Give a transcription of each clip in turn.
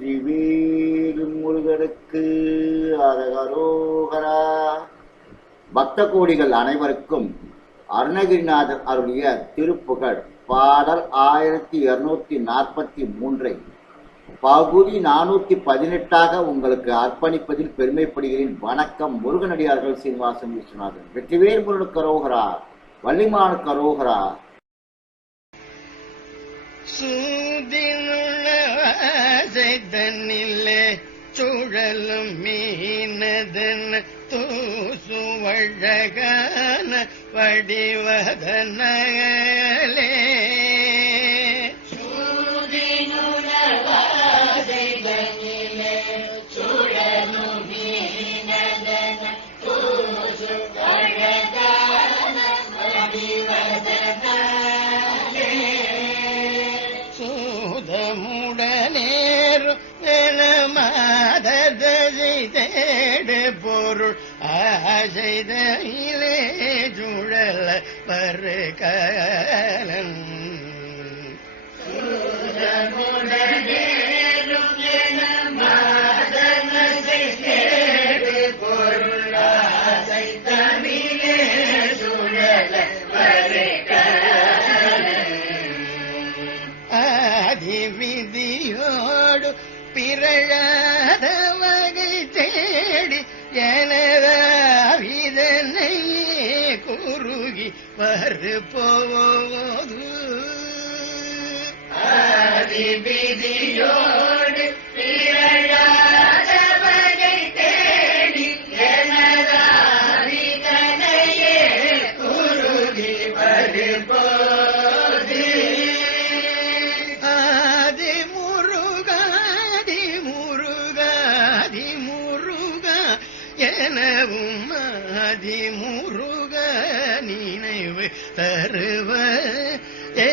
வெற்றிவேலு முருகனுக்கு அரகரோகரா. பக்த கோடிகள் அனைவருக்கும் அருணகிரிநாதர் அருளிய திருப்புகழ். பாடல் ஆயிரத்தி இருநூத்தி நாற்பத்தி மூன்றை. பகுதி நானூத்தி பதினெட்டாக உங்களுக்கு அர்ப்பணிப்பதில் பெருமைப்படுகிறேன். வணக்கம் முருகனடியார்கள் சீனிவாசன் விஸ்வநாதன். வெற்றிவேல் முருகனுக்கு கரோகரா வள்ளிமான கரோகரா മണ്ണിലെ ചുഴലും മീനതൻ തൂസുവഴകാന വടിവദനയലേ ஆசைதையிலே சுழல வருகலன் ஆதிவிதியோடு ஆதி முருகாதி முருகாதி முருகா எனவும் நினைவு தருவ ஏ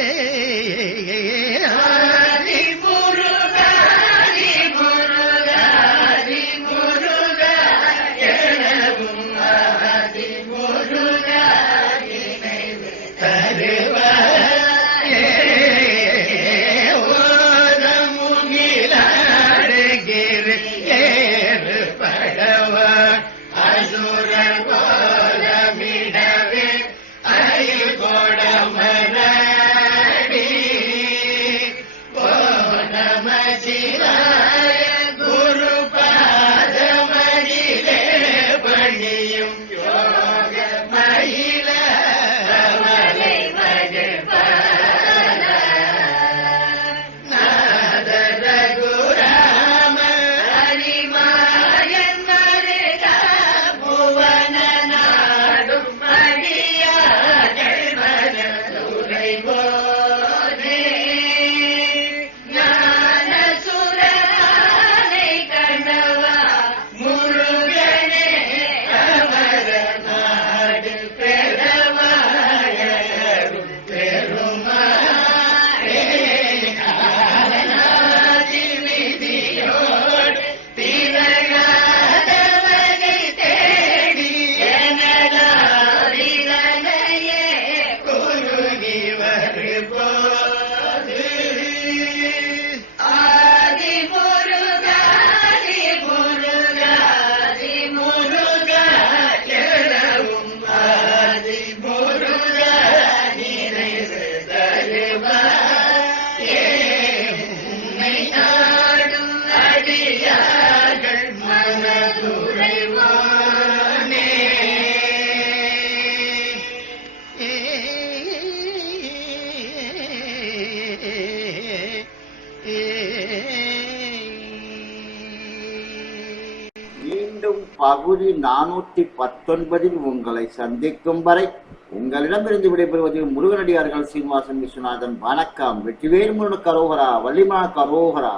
மீண்டும் பகுதி நானூத்தி பத்தொன்பதில் உங்களை சந்திக்கும் வரை உங்களிடமிருந்து விடைபெறுவது முருகனடியார்கள் சீனிவாசன் விஸ்வநாதன். வணக்கம். வெற்றிவேல் முருகன் கரோகரா வள்ளிமா கரோகரா.